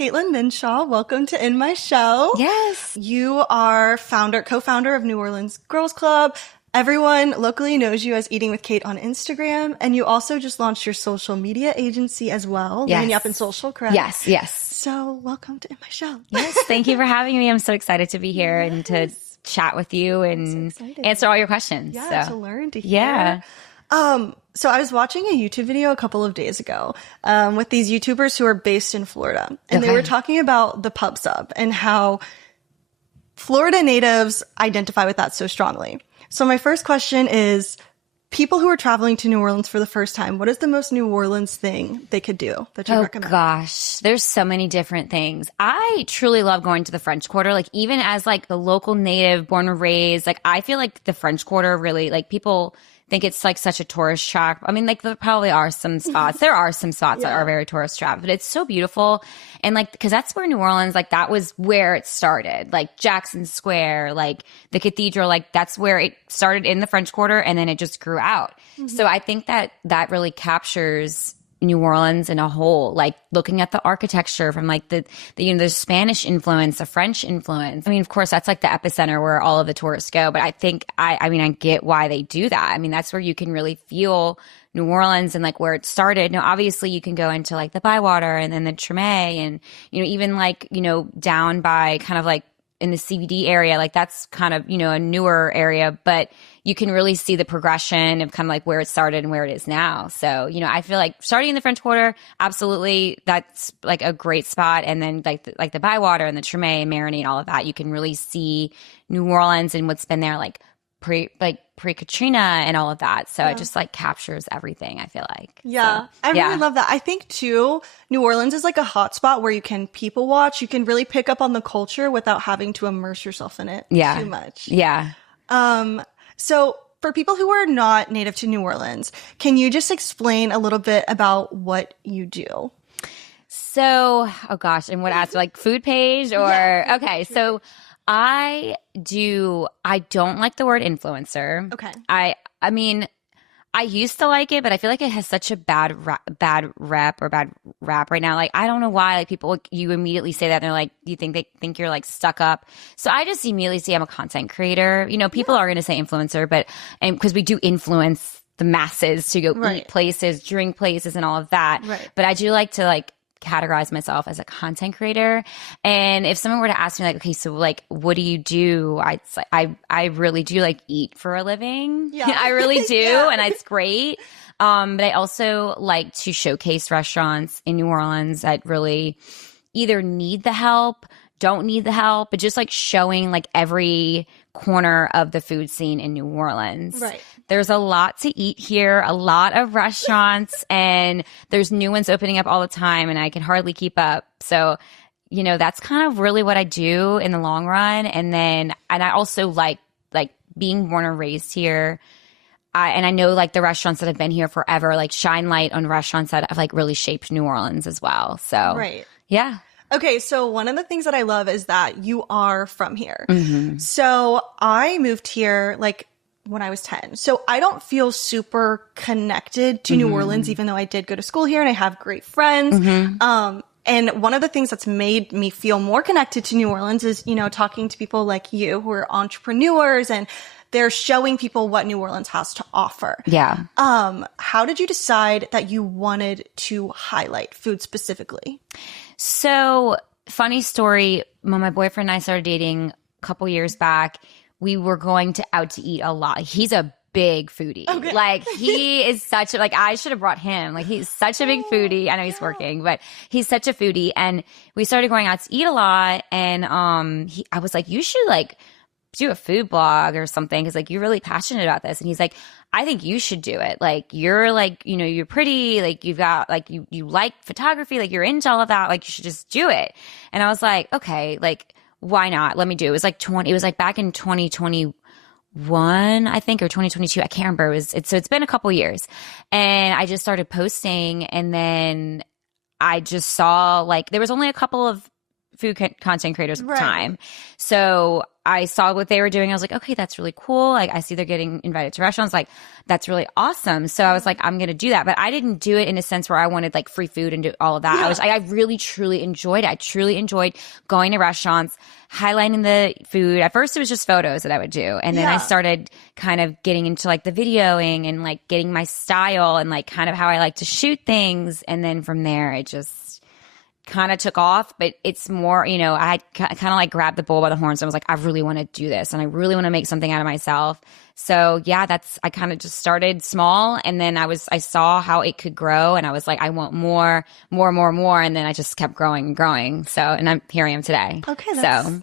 Caitlin Minshew. Welcome to In My Show. Yes. You are co-founder of New Orleans Girls Club. Everyone locally knows you as Eating with Kate on Instagram. And you also just launched your social media agency as well. Yes. Living Up in Social, correct? Yes. So welcome to In My Show. Yes. Thank you for having me. I'm so excited to be here and to chat with you and answer all your questions. Yeah, to learn, to hear. Yeah. So I was watching a YouTube video a couple of days ago with these YouTubers who are based in Florida. And they were talking about the pub sub and how Florida natives identify with that so strongly. So my first question is, people who are traveling to New Orleans for the first time, what is the most New Orleans thing they could do that you recommend? Oh gosh, there's so many different things. I truly love going to the French Quarter. Like even as like the local native, born and raised, like I feel like the French Quarter really, like people think it's like such a tourist trap. I mean, like there probably are some spots. There are some spots that are very tourist trap, but it's so beautiful. And like, cause that's where New Orleans, like that was where it started, like Jackson Square, like the cathedral, like that's where it started in the French Quarter and then it just grew out. So I think that that really captures New Orleans in a whole, like looking at the architecture from like the the Spanish influence, the French influence. I mean, of course, that's like the epicenter where all of the tourists go. But I think, I mean, I get why they do that. I mean, that's where you can really feel New Orleans and like where it started. Now, obviously, you can go into like the Bywater and then the Treme and, even like, down by kind of like in the CBD area, like that's kind of, a newer area, but you can really see the progression of kind of like where it started and where it is now. So, I feel like starting in the French Quarter, absolutely, that's like a great spot. And then like the Bywater and the Treme and Marigny and all of that, you can really see New Orleans and what's been there like pre-Katrina and all of that. So it just like captures everything, I feel like. Yeah. So, I really love that. I think too, New Orleans is like a hot spot where you can people watch. You can really pick up on the culture without having to immerse yourself in it too much. Yeah. So for people who are not native to New Orleans, can you just explain a little bit about what you do? So, oh gosh, and what aspect, like food page or, okay. So I don't like the word influencer. Okay. I mean, I used to like it, but I feel like it has such a bad rep right now. Like, I don't know why, like people, you immediately say that and they're like, you think they think you're like stuck up. So I just immediately say I'm a content creator. People are going to say influencer, and because we do influence the masses to go eat places, drink places and all of that. Right. But I do like to like categorize myself as a content creator. And if someone were to ask me like, okay, so like, what do you do? I really do like eat for a living. Yeah. I really do. And it's great. But I also like to showcase restaurants in New Orleans that really either need the help, don't need the help, but just like showing like every corner of the food scene in New Orleans. Right. There's a lot to eat here, a lot of restaurants, and there's new ones opening up all the time, and I can hardly keep up. So, that's kind of really what I do in the long run. And I also like being born and raised here. And I know like the restaurants that have been here forever, like shine light on restaurants that have like really shaped New Orleans as well. So, yeah. Okay, so one of the things that I love is that you are from here. Mm-hmm. So I moved here like when I was 10. So I don't feel super connected to New Orleans, even though I did go to school here and I have great friends. And one of the things that's made me feel more connected to New Orleans is, talking to people like you who are entrepreneurs and they're showing people what New Orleans has to offer. Yeah. How did you decide that you wanted to highlight food specifically? So, funny story, when my boyfriend and I started dating a couple years back, we were going out to eat a lot. He's a big foodie. Okay. Like, he is such a, like, I should have brought him. Like, he's such a big foodie. I know he's working, but he's such a foodie. And we started going out to eat a lot. And I was like, you should, like, do a food blog or something because, like, you're really passionate about this. And he's like, I think you should do it. Like, you're like, you're pretty, like you've got like, you like photography, like you're into all of that. Like you should just do it. And I was like, okay, like, why not? Let me do it. It was like back in 2021, I think, or 2022. I can't remember. So it's been a couple years and I just started posting and then I just saw like, there was only a couple of content creators at the time. So I saw what they were doing. I was like, okay, that's really cool. Like, I see they're getting invited to restaurants. Like, that's really awesome. So I was like, I'm going to do that. But I didn't do it in a sense where I wanted like free food and do all of that. I really, truly enjoyed it. I truly enjoyed going to restaurants, highlighting the food. At first, it was just photos that I would do. And then I started kind of getting into like the videoing and like getting my style and like kind of how I like to shoot things. And then from there, it just kind of took off. But it's more, you know, I kind of like grabbed the bull by the horns. I was like, I really want to do this and I really want to make something out of myself. So yeah, I kind of just started small, and then I saw how it could grow, and I was like, I want more, and then I just kept growing and growing. So, and here I am today. Okay. That's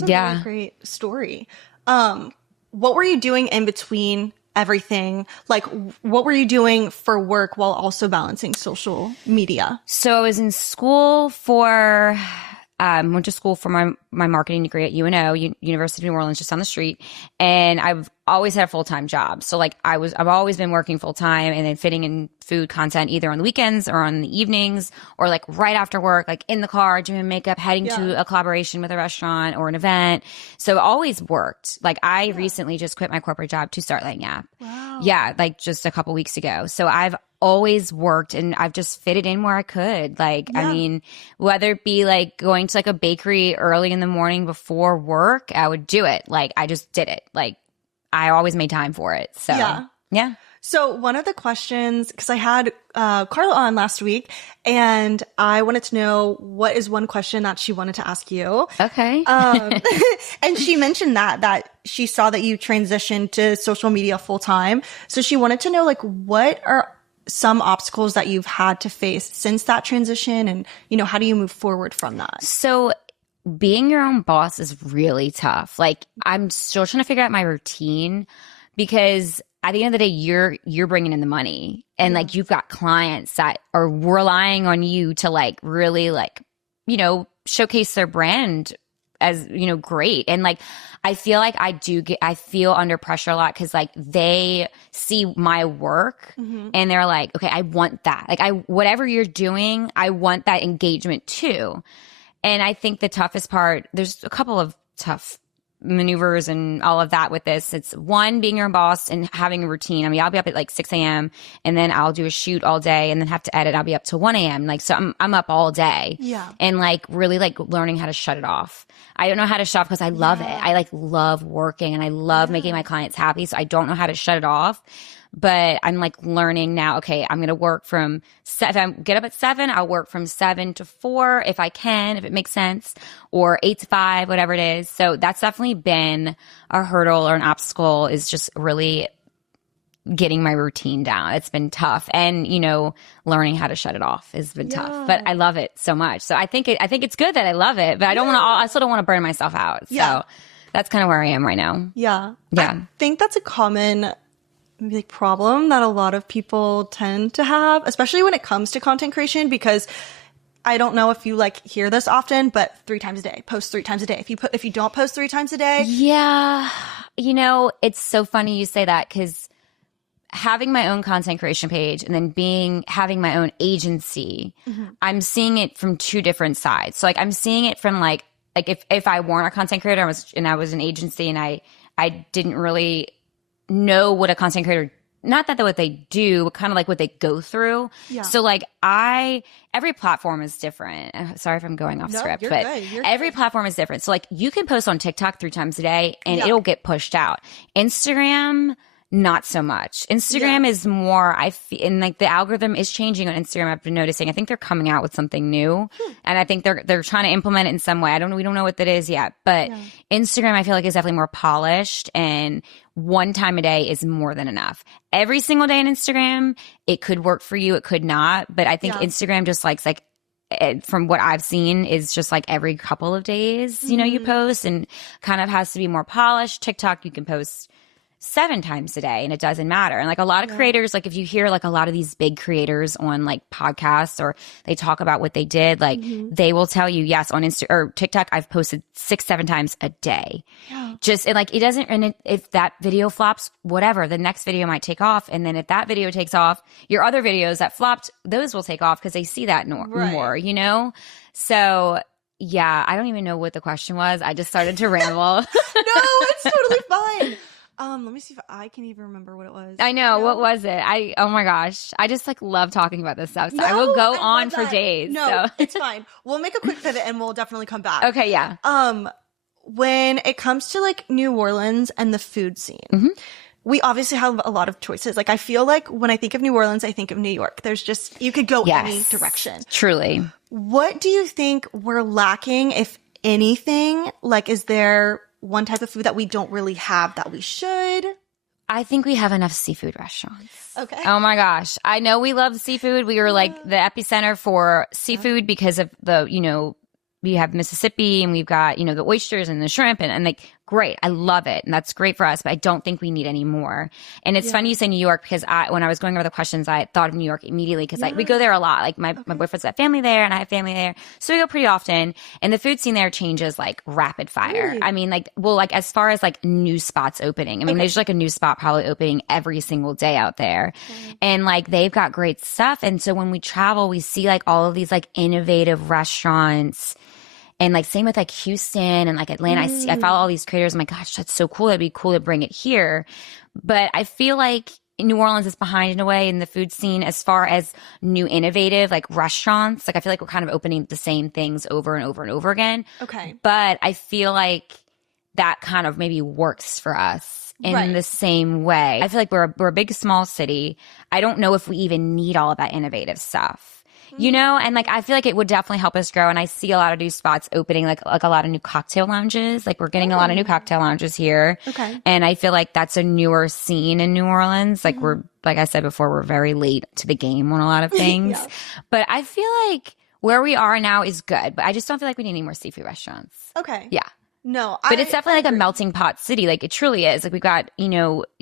a really great story. What were you doing in between everything? Like, what were you doing for work while also balancing social media? So I was in school for went to school for my marketing degree at UNO, University of New Orleans, just on the street. And I've always had a full-time job. So like I've always been working full-time and then fitting in food content either on the weekends or on the evenings or like right after work, like in the car, doing makeup, heading to a collaboration with a restaurant or an event. So it always worked. Like I recently just quit my corporate job to start Laying App. Wow. Yeah. Like just a couple weeks ago. So I've always worked and I've just fitted in where I could. Like, I mean, whether it be like going to like a bakery early in the morning before work, I would do it. Like, I just did it. Like, I always made time for it. So, yeah. So one of the questions, because I had Carla on last week, and I wanted to know what is one question that she wanted to ask you. Okay. And she mentioned that she saw that you transitioned to social media full time. So she wanted to know, like, what are some obstacles that you've had to face since that transition, and, you know, how do you move forward from that? So being your own boss is really tough. Like, I'm still trying to figure out my routine, because at the end of the day, you're bringing in the money, and like you've got clients that are relying on you to like really like, you know, showcase their brand as, you know, great. And like, I feel like I feel under pressure a lot, because like they see my work and they're like, okay, I want that. Like whatever you're doing, I want that engagement too. And I think the toughest part, there's a couple of tough maneuvers and all of that with this. It's one, being your own boss and having a routine. I mean, I'll be up at like 6 a.m. and then I'll do a shoot all day and then have to edit. I'll be up till 1 a.m. Like, so I'm up all day. Yeah. And like really like learning how to shut it off. I don't know how to shut off because I love it. I like love working and I love making my clients happy. So I don't know how to shut it off. But I'm like learning now, okay, I'm going to work from 7, get up at 7, I'll work from 7 to 4 if I can, if it makes sense, or 8 to 5, whatever it is. So that's definitely been a hurdle or an obstacle, is just really getting my routine down. It's been tough. And, you know, learning how to shut it off has been tough, but I love it so much. So I think it's good that I love it, but I still don't want to burn myself out. So that's kind of where I am right now. Yeah. Yeah. I think that's a common like problem that a lot of people tend to have, especially when it comes to content creation, because I don't know if you like hear this often, but 3 times a day, post 3 times a day. If you don't post 3 times a day. Yeah. You know, it's so funny you say that, because having my own content creation page and then having my own agency, I'm seeing it from 2 different sides. So like I'm seeing it from like if I weren't a content creator and I was an agency and I didn't really know what a content creator, not that what they do, but kind of like what they go through. Yeah. So like every platform is different. Sorry if I'm going off script, but every platform is different. So like you can post on TikTok 3 times a day and it'll get pushed out. Instagram, not so much. Instagram is more, and like the algorithm is changing on Instagram. I've been noticing. I think they're coming out with something new, and I think they're trying to implement it in some way. We don't know what that is yet, but Instagram, I feel like, is definitely more polished, and 1 time a day is more than enough. Every single day on Instagram, it could work for you, it could not, but I think Instagram just likes like, from what I've seen, is just like every couple of days, you know, you post, and kind of has to be more polished. TikTok, you can post 7 times a day and it doesn't matter. And like a lot of creators, like if you hear like a lot of these big creators on like podcasts or they talk about what they did, like they will tell you, yes, on Insta or TikTok, I've posted 6-7 times a day. Just, and like it doesn't, and if that video flops, whatever, the next video might take off. And then if that video takes off, your other videos that flopped, those will take off because they see that more, you know? So Yeah, I don't even know what the question was. I just started to ramble. No, it's totally fine. Let me see if I can even remember what it was. I know. What was it? Oh my gosh. I just like love talking about this stuff. So I will go on for days. No, so. It's fine. We'll make a quick pivot and we'll definitely come back. Okay, yeah. When it comes to like New Orleans and the food scene, we obviously have a lot of choices. Like I feel like when I think of New Orleans, I think of New York. There's just, you could go any direction. Truly. What do you think we're lacking, if anything? Like, is there one type of food that we don't really have that we should? I think we have enough seafood restaurants. Okay. Oh my gosh. I know we love seafood. We were like the epicenter for seafood because of the, we have Mississippi and we've got, the oysters and the shrimp and like, great. I love it. And that's great for us, but I don't think we need any more. And it's funny you say New York because when I was going over the questions, I thought of New York immediately because we go there a lot. Like my boyfriend's got family there and I have family there. So we go pretty often. And the food scene there changes like rapid fire. Really? I mean, like as far as like new spots opening, I mean, there's like a new spot probably opening every single day out there. And like they've got great stuff. And so when we travel, we see like all of these like innovative restaurants. And like same with like Houston and like Atlanta, I follow all these creators. I'm like, gosh, that's so cool. It'd be cool to bring it here. But I feel like New Orleans is behind in a way in the food scene as far as new innovative like restaurants. Like I feel like we're kind of opening the same things over and over and over again. Okay. But I feel like that kind of maybe works for us in the same way. I feel like we're a big, small city. I don't know if we even need all of that innovative stuff. And like I feel like it would definitely help us grow. And I see a lot of new spots opening, like a lot of new cocktail lounges. Like we're getting a lot of new cocktail lounges here. Okay. And I feel like that's a newer scene in New Orleans. Like we're, like I said before, we're very late to the game on a lot of things. But I feel like where we are now is good. But I just don't feel like we need any more seafood restaurants. Okay. Yeah. No, but it's definitely like a melting pot city. Like it truly is. Like we've got,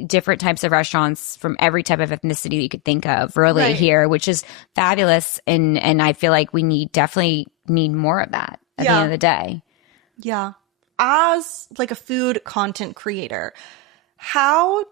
different types of restaurants from every type of ethnicity that you could think of really here, which is fabulous. And I feel like we definitely need more of that at the end of the day. Yeah. As like a food content creator, how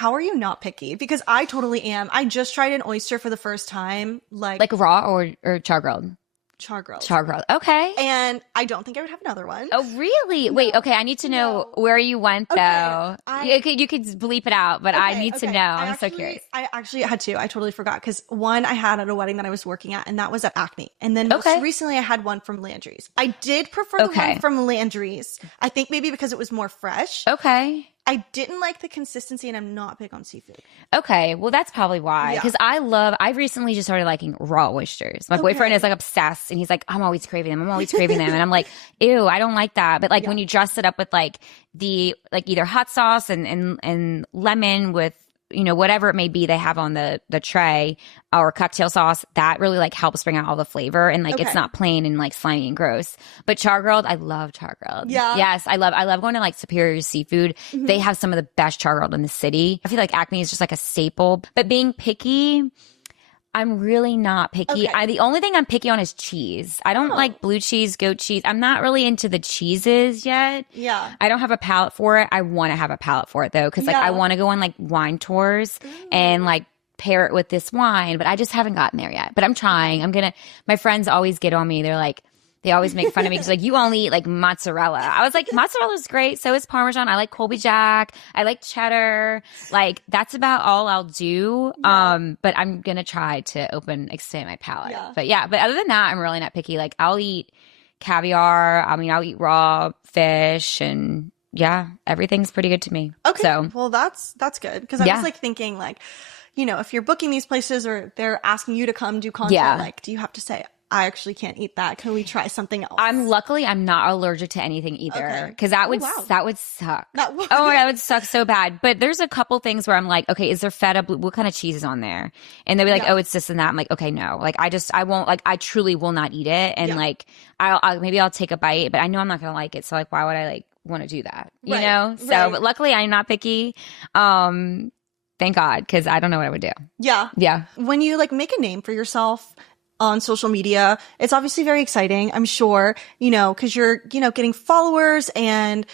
are you not picky? Because I totally am. I just tried an oyster for the first time. Like raw or char grilled? Char grilled. Okay. And I don't think I would have another one. Oh, really? No. Wait, okay. I need to know where you went, though. You could bleep it out, but I need to know. I'm so curious. I actually had to. I totally forgot because one I had at a wedding that I was working at, and that was at Acme. And then most recently I had one from Landry's. I did prefer the one from Landry's. I think maybe because it was more fresh. Okay. I didn't like the consistency, and I'm not big on seafood. Okay, well, that's probably why. Because I recently just started liking raw oysters. My boyfriend is like obsessed, and he's like, I'm always craving them. And I'm like, ew, I don't like that. But like when you dress it up with like either hot sauce and lemon with, whatever it may be they have on the tray or cocktail sauce, that really like helps bring out all the flavor and like it's not plain and like slimy and gross. But char grilled, I love char grilled. Yeah. Yes, I love going to like Superior Seafood. They have some of the best char grilled in the city. I feel like Acme is just like a staple. But being picky, I'm really not picky. The only thing I'm picky on is cheese. I don't like blue cheese, goat cheese. I'm not really into the cheeses yet. Yeah. I don't have a palate for it. I want to have a palate for it though, because like I want to go on like wine tours and like pair it with this wine, but I just haven't gotten there yet. But I'm trying. My friends always get on me. They're like, they always make fun of me because like, you only eat like mozzarella. I was like, mozzarella's great. So is Parmesan. I like Colby Jack. I like cheddar. Like that's about all I'll do. Yeah. But I'm going to try to expand my palate. Yeah. But other than that, I'm really not picky. Like I'll eat caviar. I mean, I'll eat raw fish and everything's pretty good to me. Okay. So, well, that's good. Cause I was like thinking like, if you're booking these places or they're asking you to come do content, like, do you have to say, I actually can't eat that. Can we try something else? I'm not allergic to anything either. Cause that would suck. That would suck so bad. But there's a couple things where I'm like, okay, is there feta? What kind of cheese is on there? And they'll be like, oh, it's this and that. I'm like, okay, no, like I won't, like I truly will not eat it. And like, maybe I'll take a bite, but I know I'm not going to like it. So like, why would I like want to do that? You know? So, but luckily I'm not picky. Thank God. Cause I don't know what I would do. Yeah. Yeah. When you like make a name for yourself on social media, it's obviously very exciting, I'm sure, because you're, getting followers and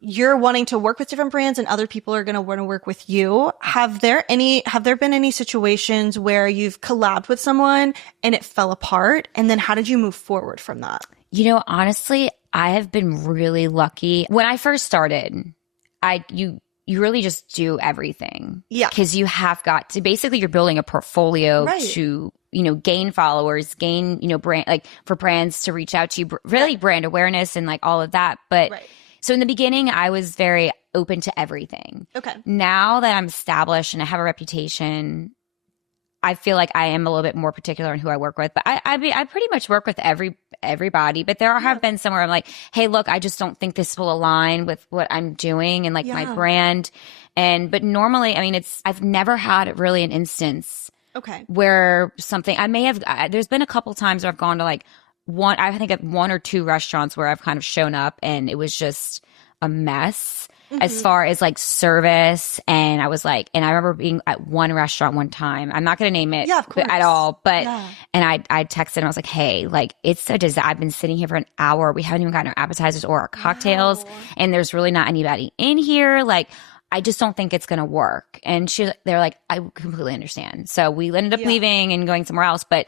you're wanting to work with different brands and other people are going to want to work with you. Have there been any situations where you've collabed with someone and it fell apart? And then how did you move forward from that? Honestly, I have been really lucky. When I first started, you really just do everything. Yeah. Because you have got to, basically you're building a portfolio Right. to, gain followers, gain, brand, like for brands to reach out to you, really brand awareness and like all of that. But so in the beginning, I was very open to everything. Okay. Now that I'm established and I have a reputation, I feel like I am a little bit more particular in who I work with, but I pretty much work with everybody. But there have been some where I'm like, hey, look, I just don't think this will align with what I'm doing and like my brand. But normally, I mean, I've never had really an instance where something there's been a couple times where I've gone to like I think of one or two restaurants where I've kind of shown up and it was just a mess. As far as like service, and I was like, and I remember being at one restaurant one time. I'm not going to name it at all, but and I texted and I was like, hey, like it's a disaster. I've been sitting here for an hour. We haven't even gotten our appetizers or our cocktails, and there's really not anybody in here. Like, I just don't think it's going to work. And they're like, I completely understand. So we ended up leaving and going somewhere else. But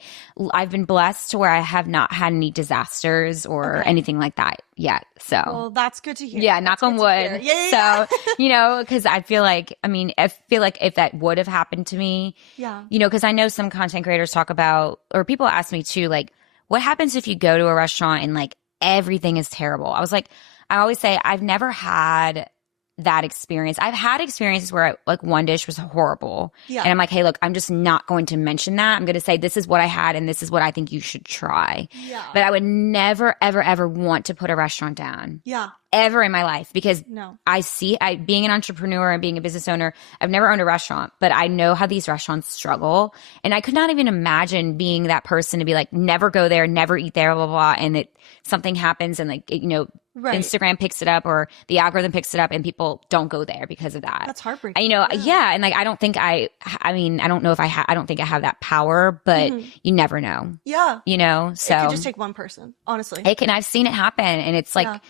I've been blessed to where I have not had any disasters or anything like that yet. So, well, that's good to hear. Yeah, knock on wood. So, because I feel like if that would have happened to me, because I know some content creators talk about, or people ask me too, like, what happens if you go to a restaurant and like everything is terrible? I always say I've never had that experience. I've had experiences where like one dish was horrible. Yeah. And I'm like, hey, look, I'm just not going to mention that. I'm going to say this is what I had and this is what I think you should try. Yeah. But I would never, ever, ever want to put a restaurant down. Yeah. Ever in my life, because being an entrepreneur and being a business owner, I've never owned a restaurant, but I know how these restaurants struggle. And I could not even imagine being that person to be like, never go there, never eat there, blah, blah, blah. And something happens and like, Instagram picks it up or the algorithm picks it up and people don't go there because of that. That's heartbreaking. And like, I don't think I don't know if I don't think I have that power, but you never know. Yeah. So it could just take one person, honestly. I've seen it happen and it's like,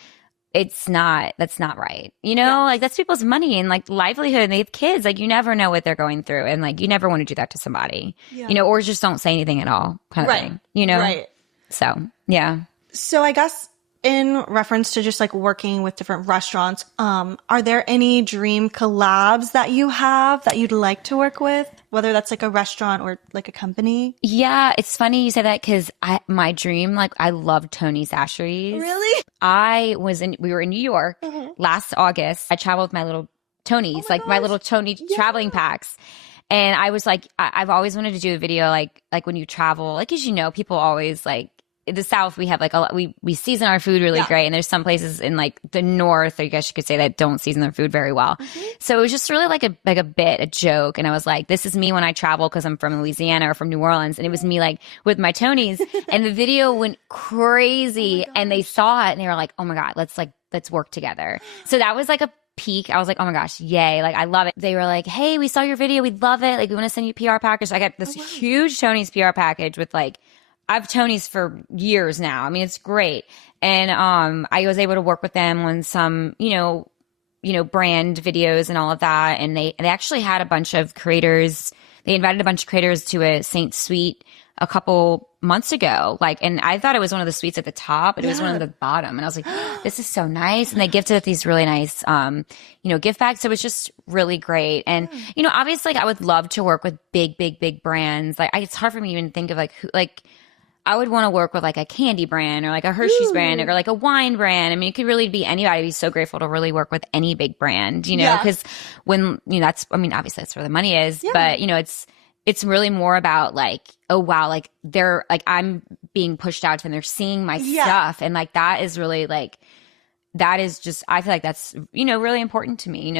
that's not right. Like that's people's money and like livelihood and they have kids. Like you never know what they're going through. And like, you never want to do that to somebody, or just don't say anything at all kind of thing, Right. So, yeah. So I guess in reference to just like working with different restaurants, are there any dream collabs that you have that you'd like to work with, whether that's like a restaurant or like a company? Yeah, it's funny you say that because my dream, like I love Tony's Asheries. Really? We were in New York last August. I traveled with my little Tony's, my little Tony traveling packs. And I was like, I've always wanted to do a video like when you travel, like, as people always like, in the South, we have like we season our food really great. And there's some places in like the North, I guess you could say, that don't season their food very well. So it was just really like a joke. And I was like, this is me when I travel because I'm from Louisiana or from New Orleans. And it was me like with my Tonys and the video went crazy and they saw it and they were like, oh my God, let's work together. So that was like a peak. I was like, oh my gosh, yay. Like, I love it. They were like, hey, we saw your video. We love it. Like, we want to send you a PR package. So I got this huge Tony's PR package with like, I've Tony's for years now. I mean, it's great. And I was able to work with them on some, brand videos and all of that. And they actually had a bunch of creators. They invited a bunch of creators to a Saint Suite a couple months ago. And I thought it was one of the suites at the top, but it was one of the bottom. And I was like, this is so nice. And they gifted these really nice, gift bags. So it was just really great. And, obviously I would love to work with big brands. Like it's hard for me to even think of I would want to work with like a candy brand or like a Hershey's brand or like a wine brand. I mean, it could really be anybody. I'd be so grateful to really work with any big brand, because when, obviously that's where the money is, but it's really more about like, oh wow, like they're like, I'm being pushed out to them. They're seeing my stuff. And like, that is really like, that is just, I feel like that's, really important to me.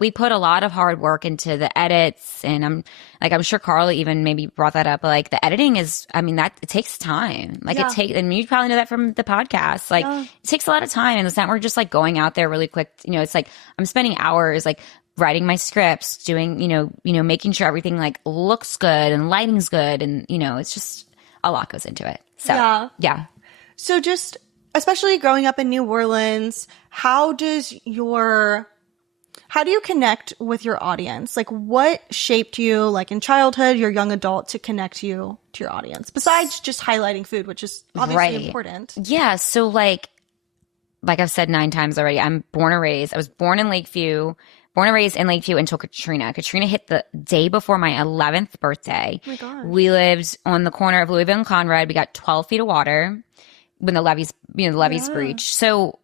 We put a lot of hard work into the edits and I'm sure Carla even maybe brought that up, but like the editing is, that it takes time. Like and you probably know that from the podcast. Like it takes a lot of time and it's not, we're just like going out there really quick. It's like, I'm spending hours like writing my scripts, doing, making sure everything like looks good and lighting's good. And, it's just a lot goes into it. So, yeah. So just, especially growing up in New Orleans, how does your How do you connect with your audience? Like, what shaped you, like in childhood, your young adult, to connect you to your audience besides just highlighting food, which is obviously important? Yeah. So like I've said 9 times already, I'm born and raised. I was born in Lakeview, born and raised in Lakeview until Katrina. Katrina hit the day before my 11th birthday. Oh my gosh. We lived on the corner of Louisville and Conrad. We got 12 feet of water when the levees breached. So,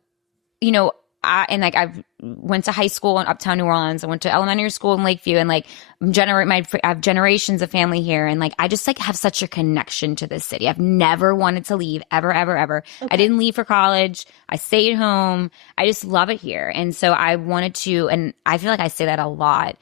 I went to high school in Uptown New Orleans. I went to elementary school in Lakeview, and like I have generations of family here, and like I just like have such a connection to this city. I've never wanted to leave ever, ever, ever. Okay. I didn't leave for college. I stayed home. I just love it here, and so I wanted to, and I feel like I say that a lot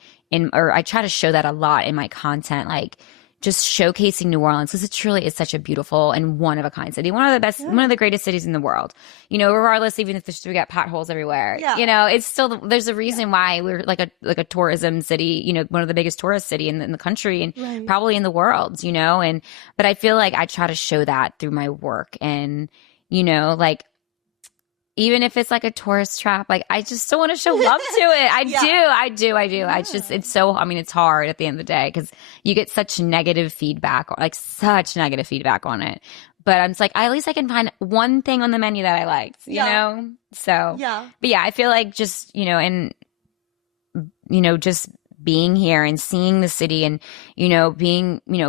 or I try to show that a lot in my content, like just showcasing New Orleans, because it truly is such a beautiful and one of a kind city. One of the best, one of the greatest cities in the world. Regardless, even if we got potholes everywhere, it's still, there's a reason why we're like a tourism city, one of the biggest tourist city in the country and probably in the world, but I feel like I try to show that through my work, and, like, even if it's like a tourist trap, like I just still want to show love to it. I do. Yeah. It's hard at the end of the day because you get such negative feedback on it. But I'm just like, at least I can find one thing on the menu that I liked, you know? So, but yeah, I feel like just, just being here and seeing the city and,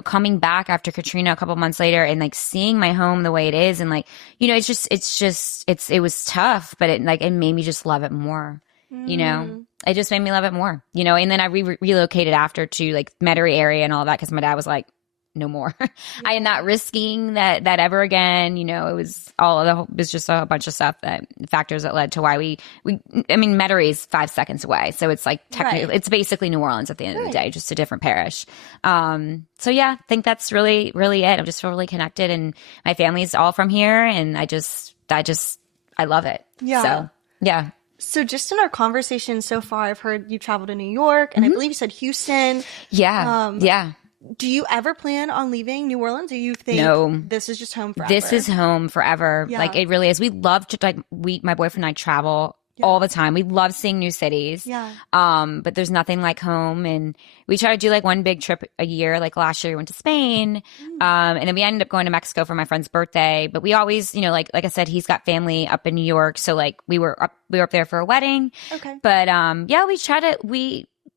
coming back after Katrina a couple months later and like seeing my home the way it is. And like, it was tough, but it made me just love it more, it just made me love it more, and then I relocated after to like Metairie area and all that. 'Cause my dad was like, no more. I am not risking that ever again. It was just a bunch of stuff factors that led to why Metairie is 5 seconds away. So it's like technically, it's basically New Orleans at the end of the day, just a different parish. So yeah, I think that's really, really it. I'm just really connected, and my family's all from here, and I love it. Yeah. So yeah. So just in our conversation so far, I've heard you traveled to New York, and I believe you said Houston. Yeah. Do you ever plan on leaving New Orleans, or you think this is just home forever? This is home forever. Yeah. Like it really is. We love to my boyfriend and I travel all the time. We love seeing new cities. Yeah. But there's nothing like home, and we try to do like one big trip a year. Like last year we went to Spain. And then we ended up going to Mexico for my friend's birthday. But we always, like I said, he's got family up in New York. So like we were up there for a wedding. Okay. But we try to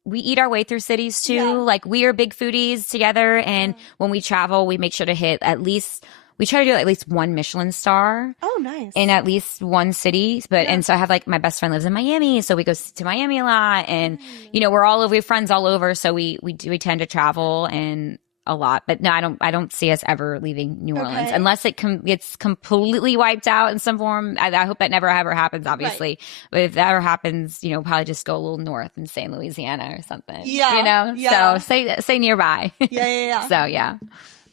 we eat our way through cities too. Yeah. Like we are big foodies together. And when we travel, we make sure to hit we try to do at least one Michelin star. Oh, nice. In at least one city. And so I have like my best friend lives in Miami. So we go to Miami a lot, and, we're all over, we have friends all over. So we tend to travel and a lot, but no, I don't see us ever leaving New Orleans unless it gets completely wiped out in some form. I hope that never ever happens, obviously. Right. But if that ever happens, probably just go a little north and stay in Louisiana or something. Yeah. So stay nearby. Yeah. So yeah.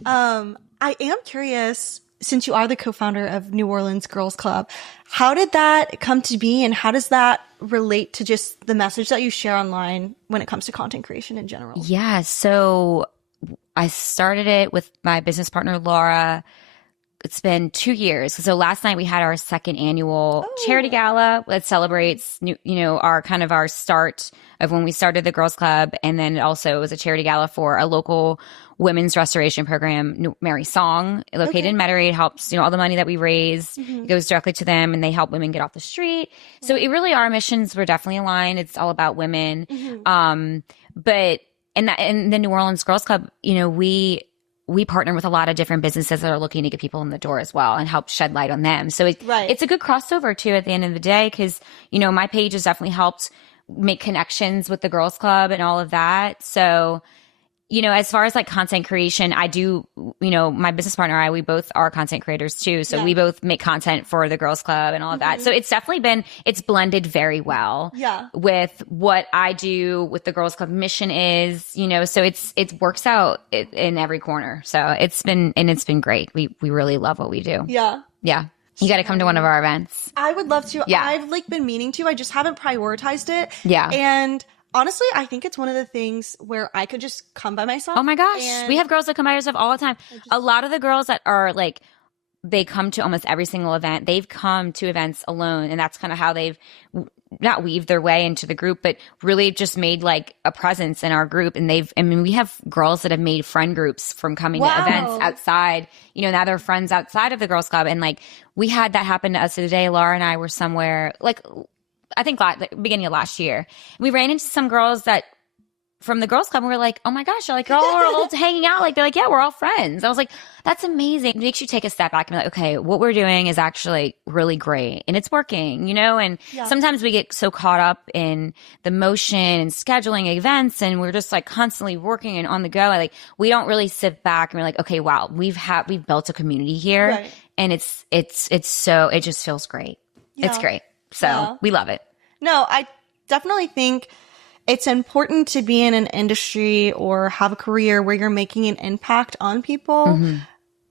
I am curious, since you are the co-founder of New Orleans Girls Club, how did that come to be, and how does that relate to just the message that you share online when it comes to content creation in general? Yeah. So I started it with my business partner, Laura. It's been 2 years. So last night we had our second annual charity gala that celebrates, our start of when we started the Girls Club. And then it also was a charity gala for a local women's restoration program, Mary Song, located in Metairie. It helps, all the money that we raise goes directly to them, and they help women get off the street. So it really, our missions were definitely aligned. It's all about women. But in the New Orleans Girls Club, we partner with a lot of different businesses that are looking to get people in the door as well and help shed light on them. So it's a good crossover too at the end of the day, because, my page has definitely helped make connections with the Girls Club and all of that. So, as far as like content creation, I do, my business partner and I, we both are content creators too. So we both make content for the Girls Club and all of that. So it's definitely it's blended very well with what I do, with the Girls Club mission is, so it works out in every corner. So it's been great. We really love what we do. Yeah. Yeah. You got to come to one of our events. I would love to. Yeah. I've been meaning to. I just haven't prioritized it. Yeah. And honestly, I think it's one of the things where I could just come by myself. Oh my gosh. We have girls that come by yourself all the time. A lot of the girls that are like they come to almost every single event. They've come to events alone, and that's kind of how they've not weaved their way into the group, but really just made like a presence in our group. And we have girls that have made friend groups from coming to events outside, now they're friends outside of the girls club. And like, we had that happen to us the day Laura and I were somewhere, like, I think beginning of last year. We ran into some girls that from the girls club, and we were like, oh my gosh, like, y'all are all hanging out. Like, they're like, yeah, we're all friends. I was like, that's amazing. It makes you take a step back and be like, okay, what we're doing is actually really great and it's working, and sometimes we get so caught up in the motion and scheduling events, and we're just like constantly working and on the go. Like, we don't really sit back and we're like, okay, wow, we've built a community here, right. And it just feels great. Yeah. It's great. So we love it. No, I definitely think it's important to be in an industry or have a career where you're making an impact on people. Mm-hmm.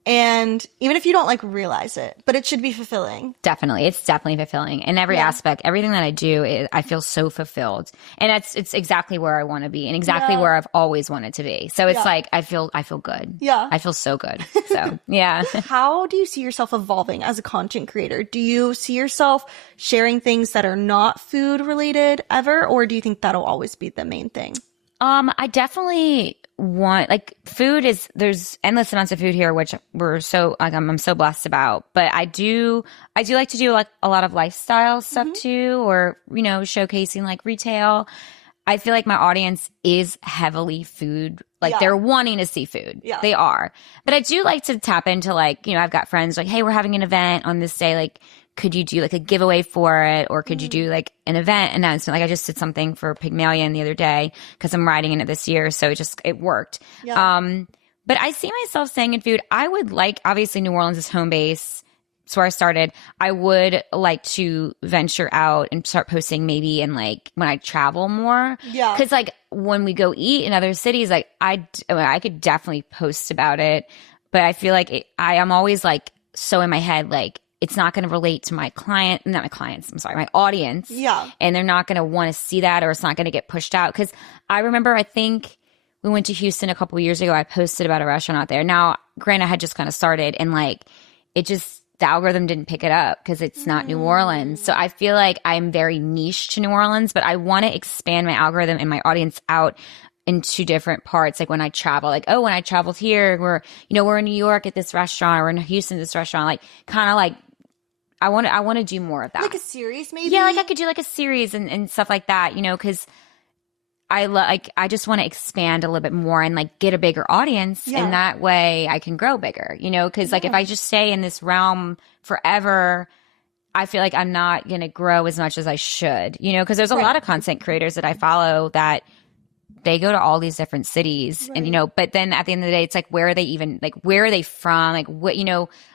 And even if you don't like realize it, but it should be fulfilling. Definitely. It's definitely fulfilling in every aspect. Everything that I do, I feel so fulfilled. And it's exactly where I want to be and exactly where I've always wanted to be. So it's like, I feel good. Yeah. I feel so good. So yeah. How do you see yourself evolving as a content creator? Do you see yourself sharing things that are not food related ever? Or do you think that'll always be the main thing? I definitely want, like, there's endless amounts of food here, which I'm so blessed about. But I do like to do like a lot of lifestyle stuff too, or, showcasing like retail. I feel like my audience is heavily food. Like they're wanting to see food. Yeah. They are. But I do like to tap into like, I've got friends like, hey, we're having an event on this day. Like, could you do like a giveaway for it? Or could you do like an event announcement? Like I just did something for Pygmalion the other day because I'm riding in it this year. So it worked. Yeah. But I see myself saying in food, I would like, obviously New Orleans is home base. It's where I started. I would like to venture out and start posting maybe in like when I travel more. Yeah. Cause like when we go eat in other cities, like I could definitely post about it, but I feel like I am always like so in my head, like, it's not going to relate to my my audience. Yeah. And they're not going to want to see that, or it's not going to get pushed out. Because I remember, I think we went to Houston a couple of years ago. I posted about a restaurant out there. Now, granted, I had just kind of started, and like the algorithm didn't pick it up because it's not New Orleans. So I feel like I'm very niche to New Orleans, but I want to expand my algorithm and my audience out into different parts. Like when I travel, like, oh, when I traveled here, we're in New York at this restaurant, or in Houston at this restaurant, like kind of like, I want to do more of that. Like a series, maybe? Yeah, like I could do like a series and stuff like that, because I just want to expand a little bit more and like get a bigger audience. Yeah. And that way I can grow bigger, because like if I just stay in this realm forever, I feel like I'm not going to grow as much as I should, because there's a lot of content creators that I follow that they go to all these different cities and, but then at the end of the day, it's like, where are they from? Like what,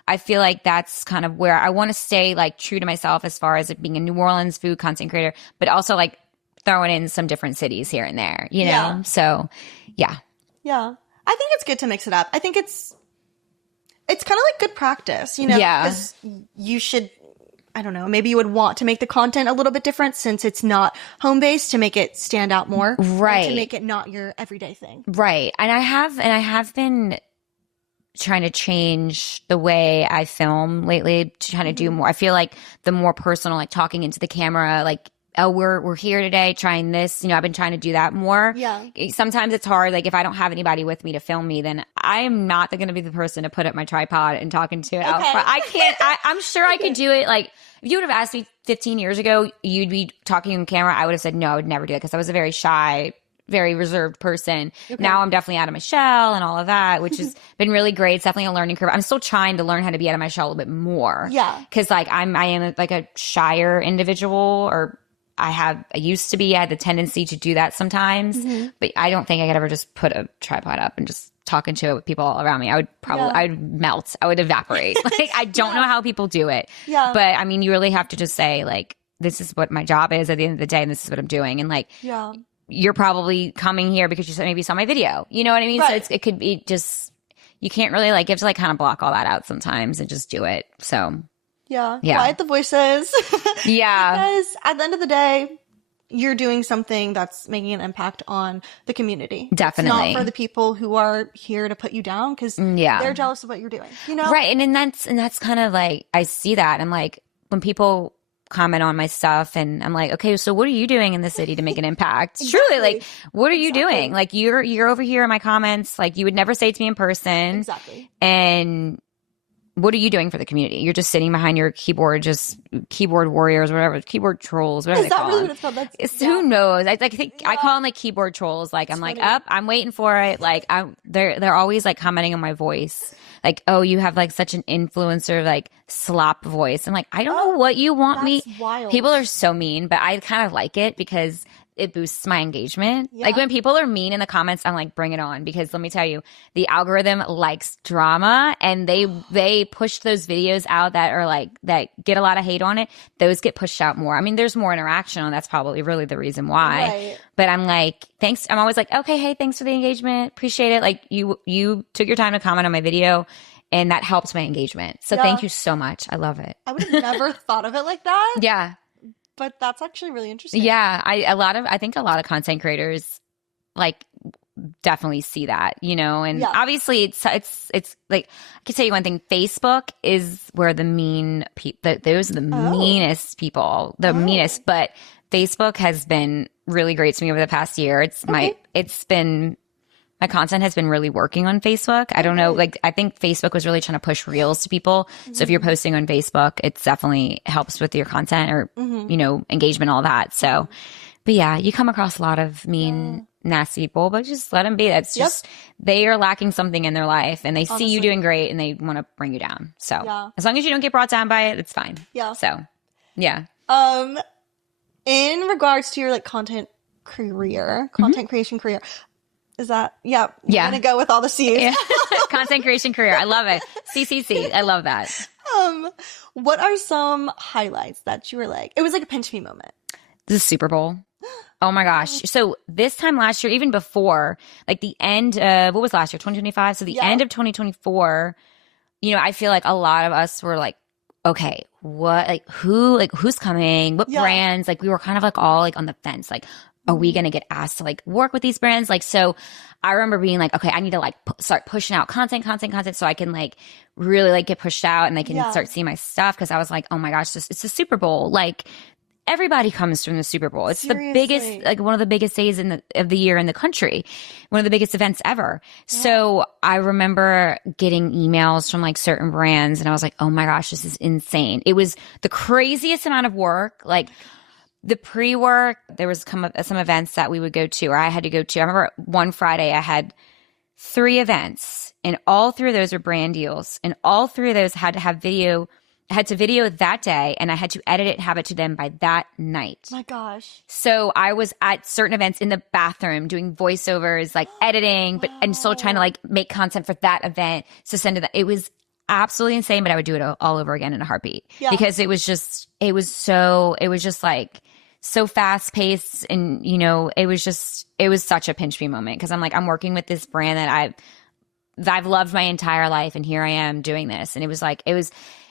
I feel like that's kind of where I want to stay like true to myself as far as like being a New Orleans food content creator, but also like throwing in some different cities here and there, know? So yeah. Yeah. I think it's good to mix it up. I think it's kind of like good practice, because you should, I don't know, maybe you would want to make the content a little bit different since it's not home based, to make it stand out more. Right. To make it not your everyday thing. Right. And I have been trying to change the way I film lately, to try to do more. I feel like the more personal, like talking into the camera, like, oh, we're here today trying this. I've been trying to do that more. Yeah. Sometimes it's hard. Like if I don't have anybody with me to film me, then I am not going to be the person to put up my tripod and talking to it out front. I can't, I'm sure I could do it. Like if you would have asked me 15 years ago, you'd be talking on camera, I would have said, no, I would never do it, because I was a very shy, very reserved person. Okay. Now I'm definitely out of my shell and all of that, which has been really great. It's definitely a learning curve. I'm still trying to learn how to be out of my shell a little bit more. Yeah. Cause like I am like a shyer individual, or I used to be, I had the tendency to do that sometimes, but I don't think I could ever just put a tripod up and just talk into it with people all around me. I would melt. I would evaporate. Like, I don't know how people do it. Yeah. But I mean, you really have to just say like, this is what my job is at the end of the day, and this is what I'm doing. And like, you're probably coming here because you maybe saw my video. You know what I mean? Right. So it could be just, you can't really like, you have to like kind of block all that out sometimes and just do it. So yeah. Quiet the voices. Yeah. Because at the end of the day, you're doing something that's making an impact on the community. Definitely. It's not for the people who are here to put you down because they're jealous of what you're doing, you know? Right. And that's kind of like, I see that. I'm like, when people comment on my stuff and I'm like, okay, so what are you doing in the city to make an impact? Exactly. Truly, like, what are you doing? Like, you're over here in my comments, like you would never say it to me in person. Exactly. And what are you doing for the community? You're just sitting behind your keyboard, just keyboard warriors, whatever, keyboard trolls, whatever they call them. Is that really what it's called? Who knows? I think I call them like keyboard trolls. Like, I'm like, I'm waiting for it. Like, they're always like commenting on my voice. Like, oh, you have like such an influencer, like slop voice. I'm like, I don't know what you want me. Wild. People are so mean, but I kind of like it because it boosts my engagement. Yeah. Like when people are mean in the comments, I'm like, bring it on. Because let me tell you, the algorithm likes drama and they push those videos out that are like, that get a lot of hate on it. Those get pushed out more. I mean, there's more interaction and that's probably really the reason why. Right. But I'm like, thanks. I'm always like, okay, hey, thanks for the engagement. Appreciate it. Like you took your time to comment on my video and that helps my engagement. So thank you so much. I love it. I would have never thought of it like that. Yeah. But that's actually really interesting. Yeah, I think a lot of content creators like definitely see that, you know, and obviously it's like I can tell you one thing: Facebook is where the mean people, those are the meanest people, the meanest. But Facebook has been really great to me over the past year. My content has been really working on Facebook. I don't know, like I think Facebook was really trying to push reels to people. So if you're posting on Facebook, it definitely helps with your content or, you know, engagement, all that. So, but yeah, you come across a lot of mean, nasty people, but just let them be. That's just, they are lacking something in their life and they see you doing great and they want to bring you down. So as long as you don't get brought down by it, it's fine. Yeah. So, yeah. In regards to your like content creation career, is that, I'm going to go with all the C's. Yeah. Content creation career. I love it. CCC. I love that. What are some highlights that you were like, it was like a pinch me moment? The Super Bowl. Oh my gosh. So this time last year, even before, like the end of, what was last year? 2025. So the end of 2024, you know, I feel like a lot of us were like, okay, what, like who's coming? What brands? Like we were kind of like all like on the fence. Like, are we going to get asked to like work with these brands? Like, so I remember being like, okay, I need to like start pushing out content so I can like really like get pushed out and they can start seeing my stuff. Cause I was like, oh my gosh, it's the Super Bowl. Like everybody comes from the Super Bowl. It's the biggest, like one of the biggest days of the year in the country, one of the biggest events ever. Yeah. So I remember getting emails from like certain brands and I was like, oh my gosh, this is insane. It was the craziest amount of work. Like, the pre-work, there was some events that we would go to, or I had to go to. I remember one Friday I had 3 events, and all 3 of those were brand deals, and all 3 of those had to have video. I had to video that day, and I had to edit it and have it to them by that night. My gosh! So I was at certain events in the bathroom doing voiceovers, like editing, but and still trying to like make content for that event to send to that. It was absolutely insane, but I would do it all over again in a heartbeat because it was just like so fast paced. And, you know, it was such a pinch me moment because I'm like, I'm working with this brand that I've loved my entire life. And here I am doing this. And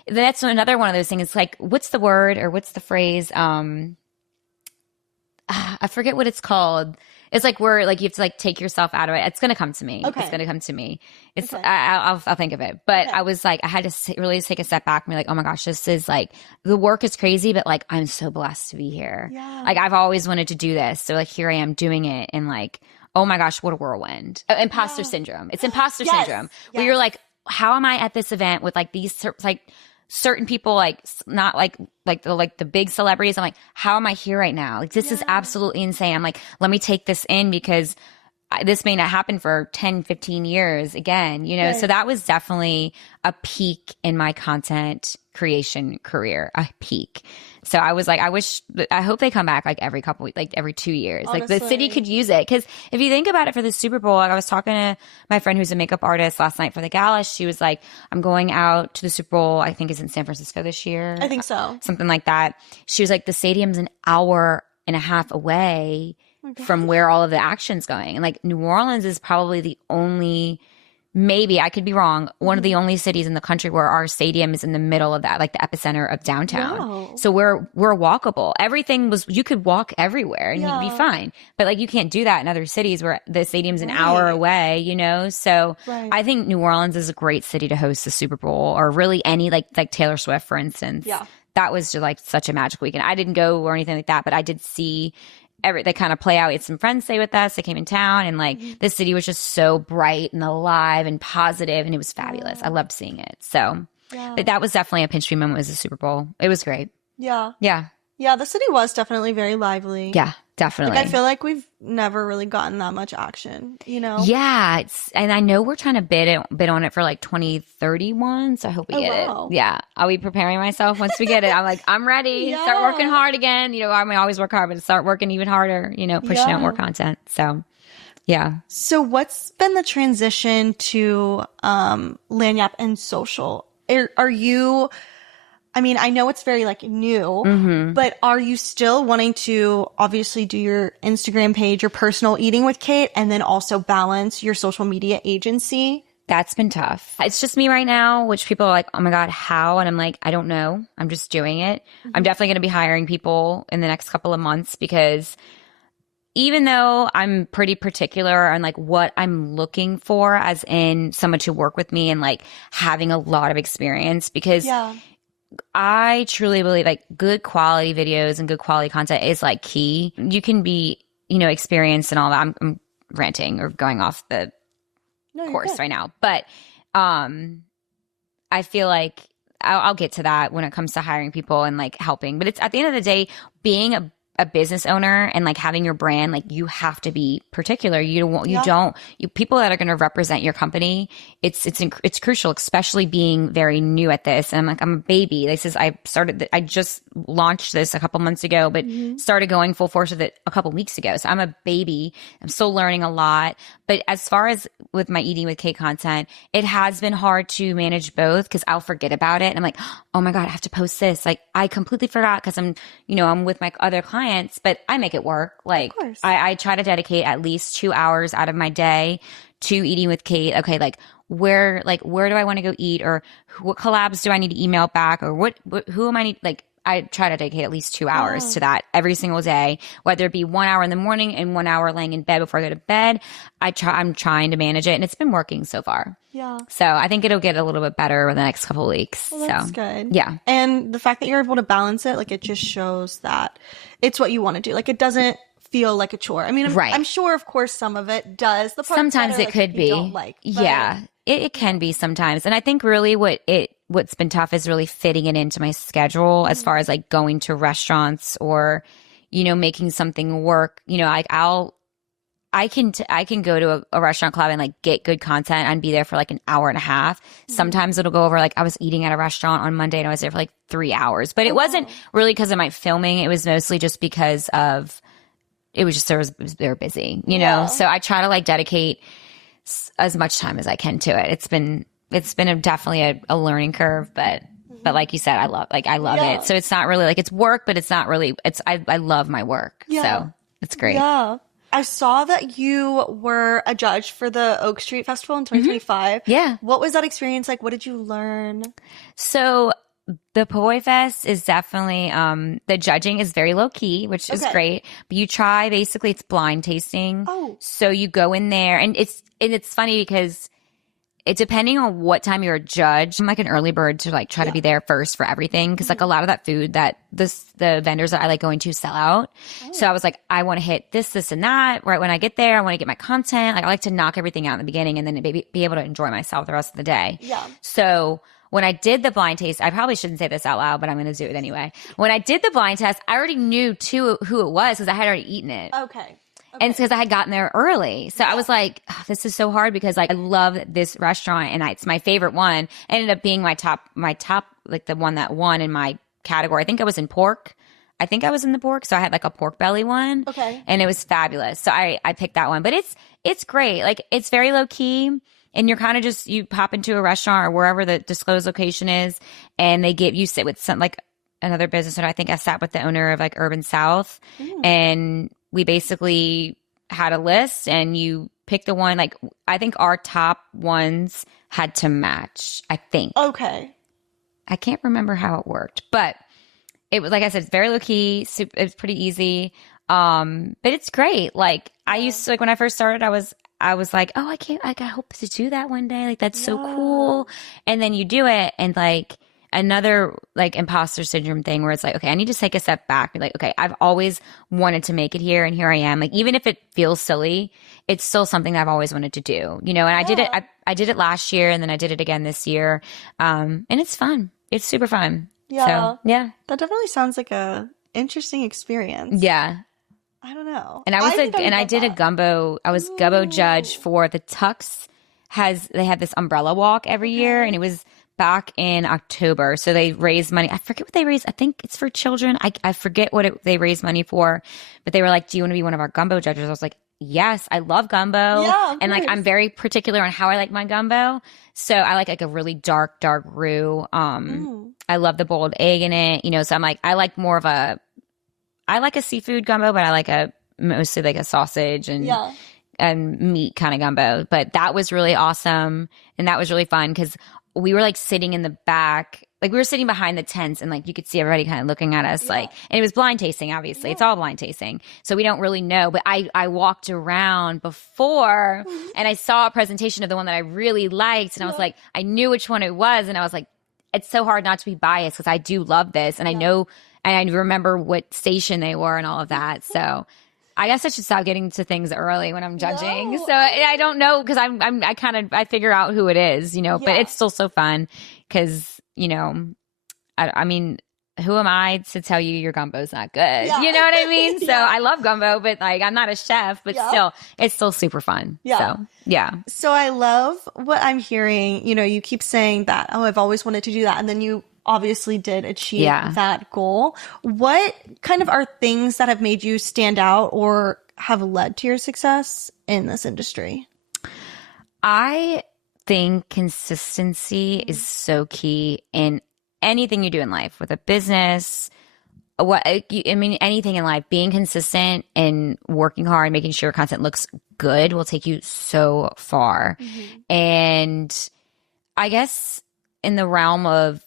that's another one of those things. It's like, what's the word or what's the phrase? I forget what it's called. It's like where like you have to like take yourself out of it. It's going to come to me. Okay. It's going to come to me. It's I'll think of it. But I was like, I had to really take a step back and be like, oh my gosh, this is like the work is crazy, but like I'm so blessed to be here. Yeah. Like I've always wanted to do this. So like here I am doing it and like, oh my gosh, what a whirlwind. Imposter syndrome. It's imposter syndrome where you're like, how am I at this event with like these like certain people, like not like the big celebrities. I'm like, how am I here right now? Like this is absolutely insane. I'm like, let me take this in because this may not happen for 10, 15 years again, you know? Right. So that was definitely a peak in my content creation career, a peak. So I was like, I hope they come back like every 2 years. Honestly. Like the city could use it. Cause if you think about it for the Super Bowl, like I was talking to my friend who's a makeup artist last night for the gala. She was like, I'm going out to the Super Bowl. I think it's in San Francisco this year. I think so. Something like that. She was like, the stadium's an hour and a half away from where all of the action's going. And like New Orleans is probably the only maybe, I could be wrong, one of the only cities in the country where our stadium is in the middle of that, like the epicenter of downtown. Wow. So we're walkable. Everything was, you could walk everywhere and you'd be fine. But like you can't do that in other cities where the stadium's an hour away, you know? So I think New Orleans is a great city to host the Super Bowl, or really any like Taylor Swift, for instance. Yeah. That was just like such a magic weekend. I didn't go or anything like that, but I did see they kind of play out. We had some friends stay with us. They came in town, and like the city was just so bright and alive and positive, and it was fabulous. I loved seeing it. So, but that was definitely a pinch me moment, was the Super Bowl. It was great. Yeah. Yeah. Yeah. The city was definitely very lively. Yeah, definitely. Like, I feel like we've never really gotten that much action, you know? Yeah. And I know we're trying to bid on it for like 2031. So I hope we get it. Yeah. I'll be preparing myself once we get it. I'm like, I'm ready. Start working hard again. You know, I mean, I always work hard, but start working even harder, you know, pushing out more content. So yeah. So what's been the transition to Lagniappe and social? Are you, I mean, I know it's very like new, but are you still wanting to obviously do your Instagram page, your personal eating with Kate, and then also balance your social media agency? That's been tough. It's just me right now, which people are like, oh my God, how? And I'm like, I don't know. I'm just doing it. I'm definitely going to be hiring people in the next couple of months, because even though I'm pretty particular on like what I'm looking for, as in someone to work with me and like having a lot of experience, because I truly believe like good quality videos and good quality content is like key. You can be, you know, experienced and all that. I'm ranting or going off the course right now, but I feel like I'll get to that when it comes to hiring people and like helping. But it's at the end of the day, being a business owner and like having your brand, like you have to be particular. You people that are going to represent your company, it's crucial, especially being very new at this. And I'm like, I'm a baby. I just launched this a couple months ago, but started going full force with it a couple weeks ago. So I'm a baby. I'm still learning a lot. But as far as with my Eating with Kate content, it has been hard to manage both, because I'll forget about it. And I'm like, oh my God, I have to post this. Like I completely forgot, because I'm with my other clients, but I make it work. Like I try to dedicate at least 2 hours out of my day to Eating with Kate. Okay. Where do I want to go eat, or what collabs do I need to email back, or who am I need, like, I try to dedicate at least 2 hours to that every single day, whether it be 1 hour in the morning and 1 hour laying in bed before I go to bed. I'm trying to manage it, and it's been working so far. Yeah. So I think it'll get a little bit better over the next couple of weeks. Well, that's good. Yeah. And the fact that you're able to balance it, like, it just shows that it's what you want to do. Like, it doesn't feel like a chore. I mean, I'm sure, of course, some of it does. The parts sometimes it could be. Don't like, yeah. It can be sometimes. And I think really what's been tough is really fitting it into my schedule, as far as like going to restaurants or, you know, making something work. You know, I can go to a restaurant club and like get good content and be there for like an hour and a half. Sometimes it'll go over, like I was eating at a restaurant on Monday and I was there for like 3 hours, but it wasn't really because of my filming. It was mostly just because of, it was just, they were busy, you know? So I try to like dedicate as much time as I can to it. It's been definitely a learning curve, but like you said, I love it. So it's not really like it's work, but it's not really, I love my work. So it's great. Yeah. I saw that you were a judge for the Oak Street Festival in 2025. Yeah. What was that experience like? What did you learn? So the Poi Fest is definitely, the judging is very low key, which is great. But you try, basically it's blind tasting. Oh. So you go in there, and it's funny because depending on what time you're a judge, I'm like an early bird to like try to be there first for everything. Cause like a lot of that food that the vendors that I like going to sell out. Oh. So I was like, I want to hit this and that. Right when I get there, I want to get my content. Like I like to knock everything out in the beginning and then be able to enjoy myself the rest of the day. Yeah. So when I did the blind taste, I probably shouldn't say this out loud, but I'm going to do it anyway. When I did the blind test, I already knew too who it was because I had already eaten it. Okay. And it's because I had gotten there early. So I was like, oh, this is so hard because like I love this restaurant and it's my favorite one. It ended up being my top, like the one that won in my category. I think I was in pork. I think I was in the pork. So I had like a pork belly one. Okay. And it was fabulous. So I picked that one. But it's great. Like it's very low key. And you're kind of just, you pop into a restaurant or wherever the disclosed location is and you sit with some like another business owner. I think I sat with the owner of like Urban South and we basically had a list and you pick the one, like I think our top ones had to match, I think. Okay. I can't remember how it worked, but it was, like I said, it's very low key. It was pretty easy. But it's great. Like I used to, like when I first started, I was like, oh, I hope to do that one day. Like that's so cool. And then you do it, and like another like imposter syndrome thing where it's like, okay, I need to take a step back. Be like, okay, I've always wanted to make it here, and here I am. Like even if it feels silly, it's still something that I've always wanted to do, you know. And I did it. I did it last year, and then I did it again this year. And it's fun. It's super fun. Yeah. So, yeah. That definitely sounds like a interesting experience. Yeah. I don't know. And I did a gumbo. I was gumbo judge for the Tux. They have this umbrella walk every year, and it was back in October. So they raised money. I forget what they raised. I think it's for children. I forget what they raised money for, but they were like, "Do you want to be one of our gumbo judges?" I was like, yes, I love gumbo. Yeah, and like I'm very particular on how I like my gumbo. So I like a really dark roux. I love the boiled egg in it, you know. So I'm like, I like a seafood gumbo, but I like mostly like a sausage and meat kind of gumbo. But that was really awesome, and that was really fun because we were like sitting in the back. Like we were sitting behind the tents, and like you could see everybody kind of looking at us, like, and it was blind tasting, obviously. It's all blind tasting. So we don't really know. But I walked around before and I saw a presentation of the one that I really liked. And I was like, I knew which one it was. And I was like, it's so hard not to be biased because I do love this. And I know, and I remember what station they were and all of that. So I guess I should stop getting to things early when I'm judging. No. So I don't know because I figure out who it is, you know, but it's still so fun because, you know, I mean, who am I to tell you your gumbo's not good? Yeah. You know what I mean? So I love gumbo, but like I'm not a chef, but still, it's still super fun. Yeah. So, yeah. So I love what I'm hearing. You know, you keep saying that, oh, I've always wanted to do that. And then you obviously did achieve that goal. What kind of are things that have made you stand out or have led to your success in this industry? I think consistency is so key in anything you do in life, with a business, anything in life. Being consistent and working hard, making sure content looks good will take you so far. And I guess in the realm of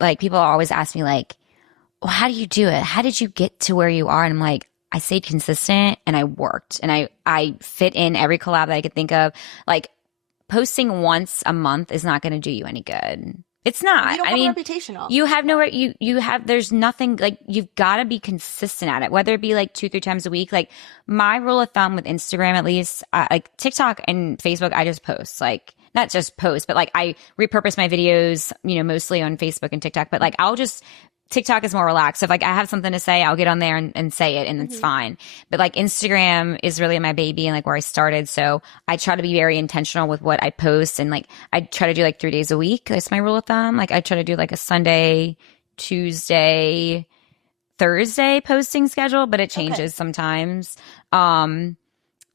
like, people always ask me like, well, how do you do it? How did you get to where you are? And I'm like, I stayed consistent and I worked and I fit in every collab that I could think of. Like, posting once a month is not going to do you any good. It's not. You don't have a reputation off. You have there's nothing, like, you've got to be consistent at it, whether it be like 2-3 times a week. Like my rule of thumb with Instagram, at least, like TikTok and Facebook, I just post, like, not just post, but like I repurpose my videos, you know, mostly on Facebook and TikTok, but like TikTok is more relaxed. So if like I have something to say, I'll get on there and say it, and it's fine. But like Instagram is really my baby and like where I started. So I try to be very intentional with what I post, and like I try to do like 3 days a week. That's my rule of thumb. Like I try to do like a Sunday, Tuesday, Thursday posting schedule, but it changes sometimes. But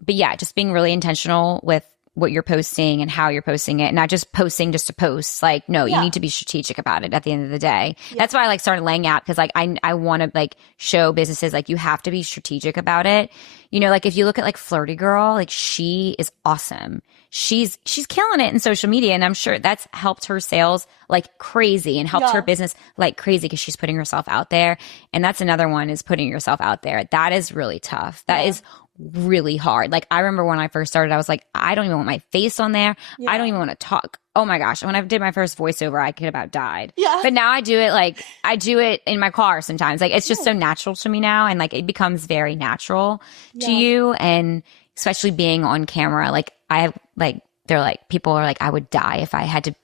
yeah, just being really intentional with what you're posting and how you're posting it, not just posting just to post. Like, no, you need to be strategic about it at the end of the day. That's why I like started laying out, because like I want to like show businesses like you have to be strategic about it. You know, like if you look at like Flirty Girl, like she is awesome. She's killing it in social media, and I'm sure that's helped her sales like crazy and helped her business like crazy because she's putting herself out there. And that's another one, is putting yourself out there. That is really tough. That is really hard. Like I remember when I first started, I was like, I don't even want my face on there. I don't even want to talk. Oh my gosh. When I did my first voiceover, I could about died. But now I do it in my car sometimes. Like it's just so natural to me now, and like it becomes very natural to you. And especially being on camera, like I have like, they're like, people are like, I would die if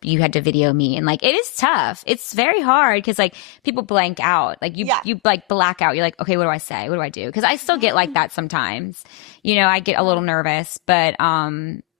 you had to video me. And like, it is tough. It's very hard because like people blank out. Like you like black out. You're like, okay, what do I say? What do I do? Because I still get like that sometimes. You know, I get a little nervous, but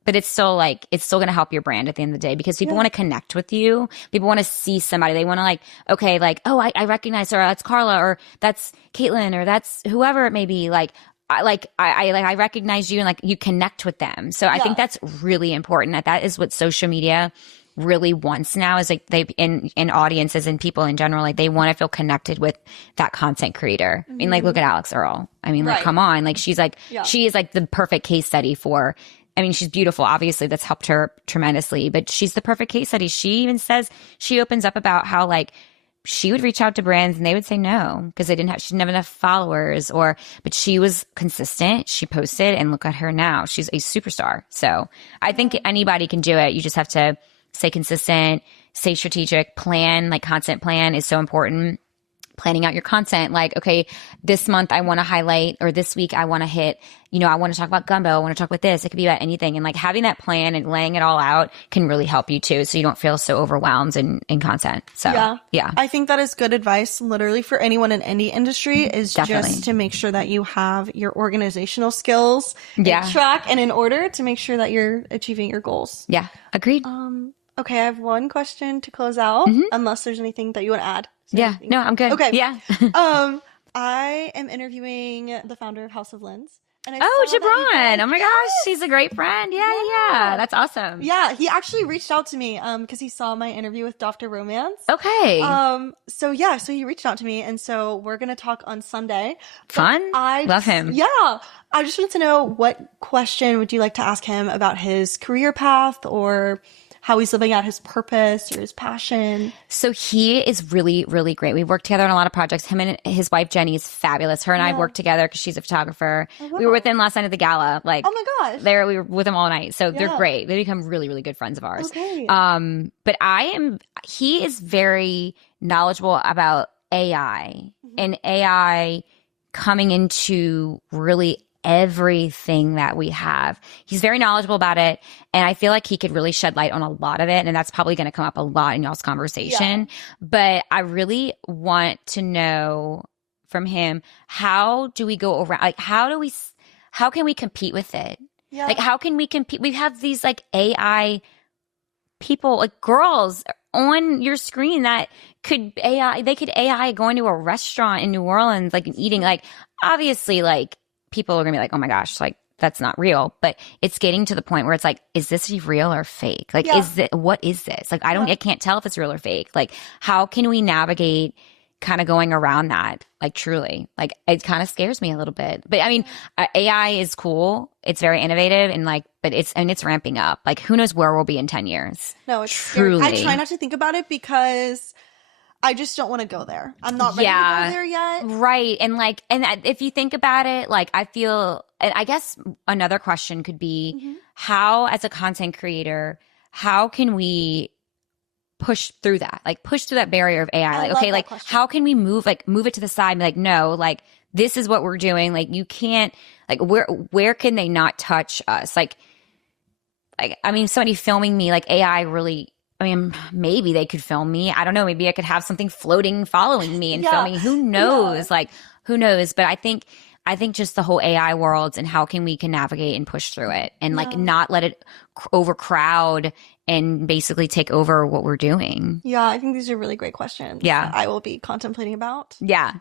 it's still like, it's still going to help your brand at the end of the day, because people want to connect with you. People want to see somebody. They want to like, okay, like, oh, I recognize her. That's Carla, or that's Caitlin, or that's whoever it may be. Like, I recognize you, and like you connect with them. So I think that's really important. That is what social media really wants now is like they in audiences and people in general, like they want to feel connected with that content creator. I mean, like look at Alex Earl. I mean, like come on, like she is like the perfect case study for. I mean, she's beautiful. Obviously, that's helped her tremendously, but she's the perfect case study. She even says, she opens up about how like she would reach out to brands and they would say no because she didn't have enough followers but she was consistent. She posted and look at her now. She's a superstar. So I think anybody can do it. You just have to stay consistent, stay strategic, plan, like content plan is so important. Planning out your content, like, okay, this month I want to highlight, or this week I want to hit, I want to talk about gumbo. I want to talk about this. It could be about anything. And like having that plan and laying it all out can really help you too. So you don't feel so overwhelmed in content. So yeah. I think that is good advice literally for anyone in any industry is Definitely. Just to make sure that you have your organizational skills in track and in order to make sure that you're achieving your goals. Yeah. Agreed. Okay. I have one question to close out unless there's anything that you want to add. Yeah. No, I'm good. Okay. Yeah. I am interviewing the founder of House of Lens. And Jabron. Oh my gosh. She's a great friend. Yeah. That's awesome. Yeah. He actually reached out to me because he saw my interview with Dr. Romance. Okay. So he reached out to me. And so we're going to talk on Sunday. Fun. I love him. Yeah. I just wanted to know, what question would you like to ask him about his career path or how he's living out his purpose or his passion? So he is really, really great. We worked together on a lot of projects. Him and his wife, Jenny, is fabulous. Her and I worked together because she's a photographer. Oh, wow. We were with him last night at the gala. Like, oh my gosh. We were with him all night. So they're great. They become really, really good friends of ours. Okay. But he is very knowledgeable about AI and AI coming into really everything that we have. He's very knowledgeable about it. And I feel like he could really shed light on a lot of it. And that's probably going to come up a lot in y'all's conversation. Yeah. But I really want to know from him, how do we go around? Like, how can we compete with it? Yeah. Like, how can we compete? We have these like AI people, like girls on your screen that could AI going to a restaurant in New Orleans, like eating, like obviously like, people are going to be like, oh my gosh, like that's not real. But it's getting to the point where it's like, is this real or fake? Like, what is this? Like, I can't tell if it's real or fake. Like, how can we navigate kind of going around that? Like, truly, like it kind of scares me a little bit. But I mean, AI is cool. It's very innovative and like, but it's ramping up. Like, who knows where we'll be in 10 years? No, it's truly. Scary. I try not to think about it because I just don't want to go there. I'm not ready to go there yet. Right. And like, and if you think about it, like I feel, and I guess another question could be how, as a content creator, how can we push through that? Like push through that barrier of AI? Like, okay, like question. How can we move it to the side and be like, no, like this is what we're doing. Like you can't, like where can they not touch us? Like, I mean, somebody filming me, like AI really, I mean, maybe they could film me. I don't know. Maybe I could have something floating following me and filming. Who knows? Yeah. Like, who knows? But I think just the whole AI world and how we can navigate and push through it and like not let it overcrowd and basically take over what we're doing. Yeah, I think these are really great questions. Yeah. I will be contemplating about. Yeah.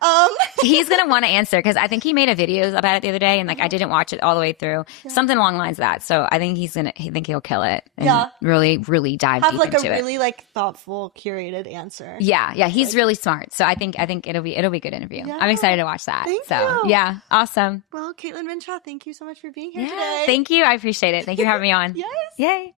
He's going to want to answer because I think he made a video about it the other day and like I didn't watch it all the way through. Yeah. Something along the lines of that. So I think he'll kill it and really, really dive deep into it. Have like a really like thoughtful, curated answer. Yeah. Yeah. He's really smart. So I think it'll be a good interview. Yeah. I'm excited to watch that. Thank you. Yeah. Awesome. Well, Caitlin Minshew, thank you so much for being here today. Thank you. I appreciate it. Thank you for having me on. Yes. Yay.